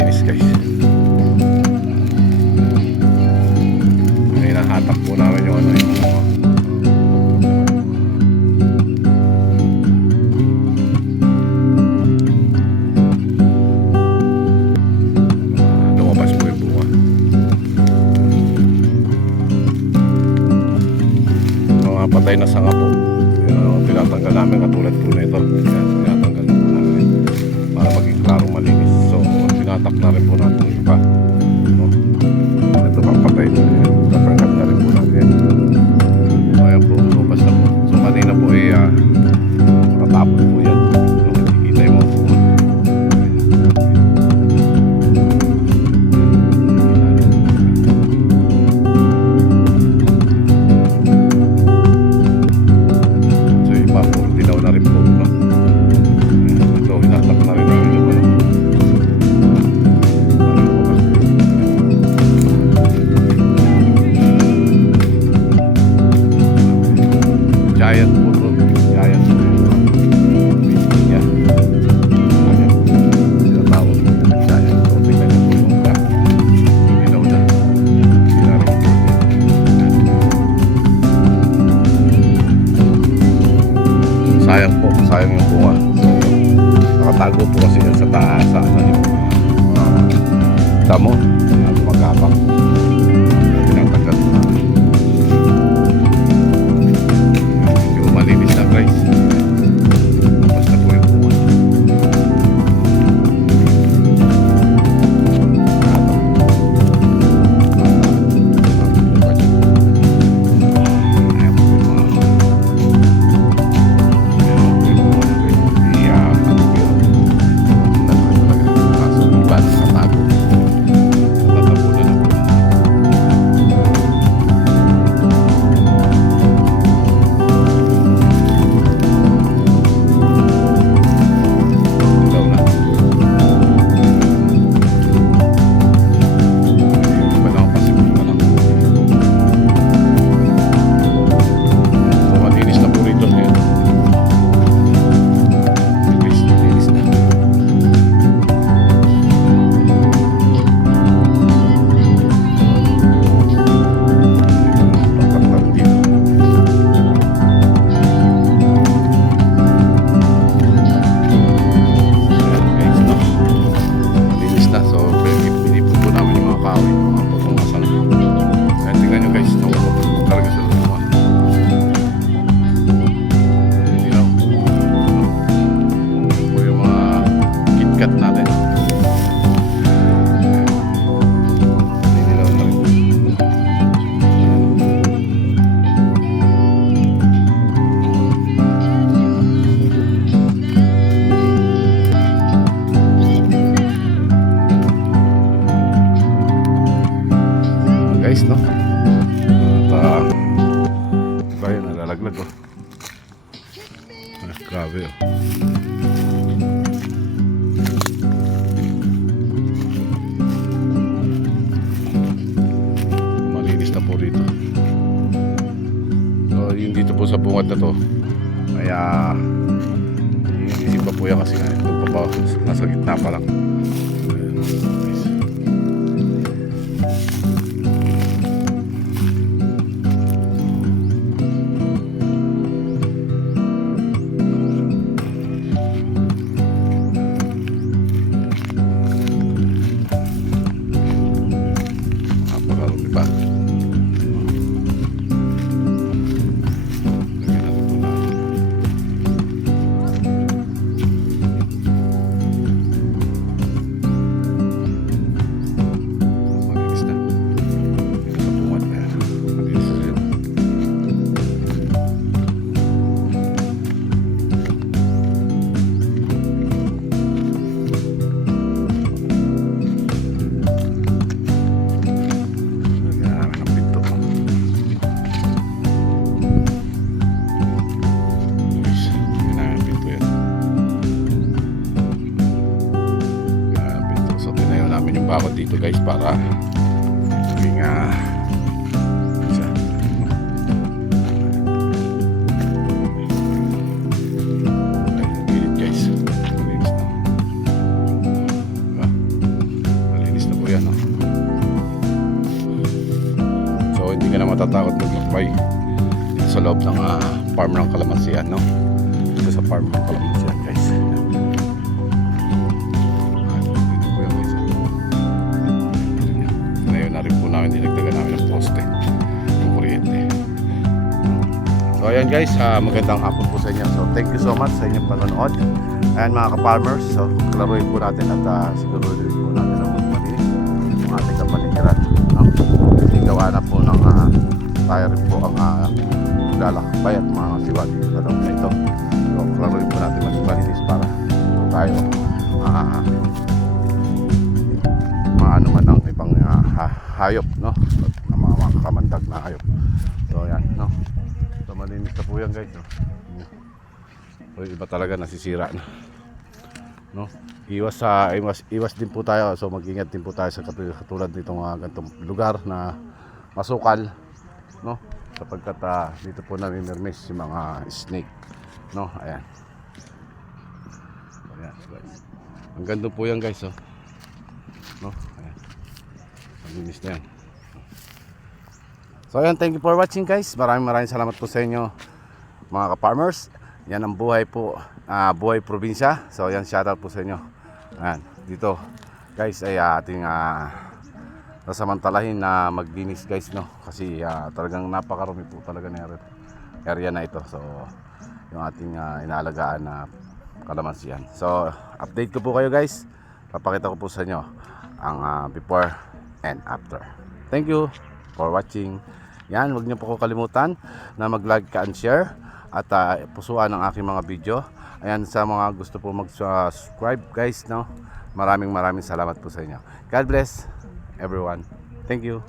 malinis guys. Ay, nahatak po namin yung ano yung lumabas po yung bunga. Mga patay na sanga po. Tinatanggal namin katulad po na ito. Tinatanggal na po namin para maging klarong malinis. So tinatak na rin po natin iba. No? Ito papatay na yan. Tatanggal na rin po natin. So ayan po, lumabas na po. So kanina po ay nakatapon po yan. So makikita yung mga bunga. Giant po ito. Giant po ito. Niya. Ayan. Tinatawag. Giant. So, tingnan niyo po yung ilaw na. Sinarin po. Sayang po. Sayang yung bunga. So, nakatago po kasi yan sa taas. Sa ano yung damo. Magabang. Tinatagal po namin. Malinis na guys. Tapos na po yung bunga. Guys, no? At tayo nalalaglag oh. Grabe oh. Malinis na po dito. So yung dito po sa bungad na to, kaya inisip pa po yan kasi ito pa po nasa gitna pa lang. bakod dito guys para maging gilid guys. Malinis na. natatakot maglakbay dito sa loob ng farm ng kalamansian, no? Dito sa farm ng kalamansian, guys. Dito po yan, guys. Ngayon na rin po namin dinagdagan namin ng poste ng kuryente. So ayan guys, magandang hapon po sa inyo. So thank you so much sa inyong panonood. Ayan mga ka-farmers, so klaruin po natin at siguruhin po natin ang magmalinis yung ating kapaligiran, no? Kasi gawa na po ng tayo rin po ang lalakbay at mga siwa dito sa loob na ito. So klaruin po natin magmalinis para tayo maano man ang ibang hayop, no? At mga kamandag na hayop. So ayan, no? So malinis na po yan guys, no? So iba talaga nasisira na, no? Iwas din po tayo. So mag-ingat din po tayo sa katulad nitong ganitong lugar na masukal, no? Sapagkat dito po nami-mermis yung mga snake, no? Ayan. Ayan guys. Ang ganda po yan guys, oh. No? Ayan. Malinis na yan. So ayan, thank you for watching guys. Maraming salamat po sa inyo mga ka-farmers. Yan ang buhay po, buhay probinsya. So yan, shoutout po sa inyo. Ayan, dito guys ay ating nasamantalahin na maglinis guys, no? Kasi talagang napakarumi po talaga na area na ito. So yung ating inaalagaan na kalamansian. So update ko po kayo guys. Papakita ko po sa inyo ang before and after. Thank you for watching. Yan, huwag niyo po kalimutan na mag-like and share at pusuan ang aking mga video. Ayan, sa mga gusto po mag-subscribe guys, no? Maraming salamat po sa inyo. God bless everyone. Thank you.